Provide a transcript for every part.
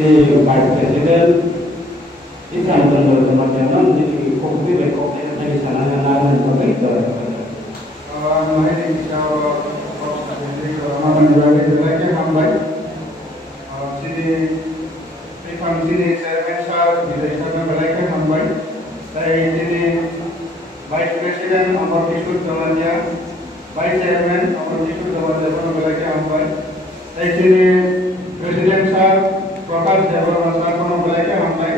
Vice President Islam Tengger Kematianan jadi kopi rekop di sana yang lain pemerintah. Mari kita menjadi hambai. Jadi Ivan sini saya mesal di sana mereka hambai. Saya jadi Vice President nomor disebut namanya, Vice Chairman nomor disebut namanya pun mereka hambai. Saya jadi Presiden sah bakal jabar masalah pun mereka hambai.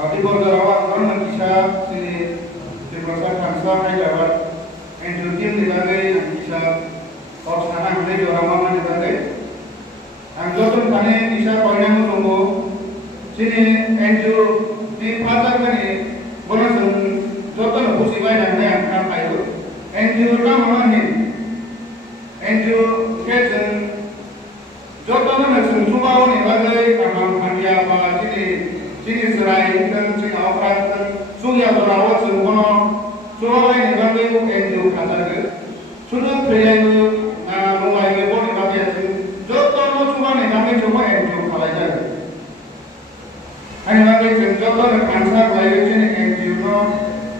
Di bawah awak orang bisa sini di masa kansa hai jabar. Enjutin dibagai bisa orang hari orang mana dibagai. Anjotun kane bisa koinam tunggu. Sini enju di pasar kane bonus jotan musibai nane angkat ayu. Enju ramah ni. Enju keten jotan nane sumsumau ni bagai kamang kandia apa sini serai dan sini awak dan suya berawat sumkono. Soalnya orang itu enju kata ke, sudah pria itu mulai kebun di bagian itu, jodoh cuma nih kami cuma enju kalau aja. Hanya lagi jodoh kansa mulai sini enju no,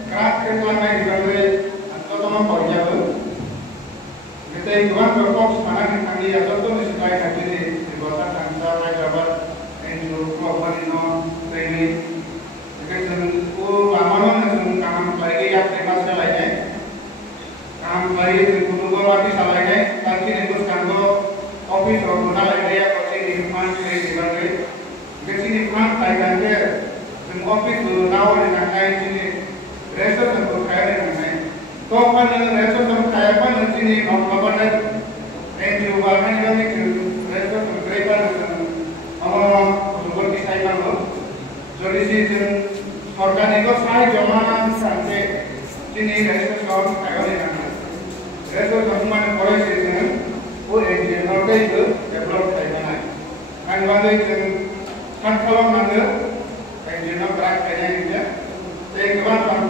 kerat ketuan lagi bagai jodoh no kerja tu. Kita ikuan berfokus mana nih kami ya jodoh di sekitar kami di kota kansa mulai dapat enju keluar no training. Lama kanan lagi yang terima selainya, kanan lagi untuk mati selainya, tapi itu kanggo office rombongan lagi ya pasti di rumah di bagai, di sini rumah tayang dia, semua office tahu dengan kain sini, resor untuk kaya dengan kain, topan resor untuk kaya pun di sini apa dan enju bahkan juga ni resor untuk kereta orang untuk berkisah lo, jadi sih Organiko saya zaman sampai sini restoran kayak ni restoran cuma boleh sini, वो engineer का itu develop kayak mana? Kan वाले kan kalau mana engineer berat kayaknya ini, saya kebetulan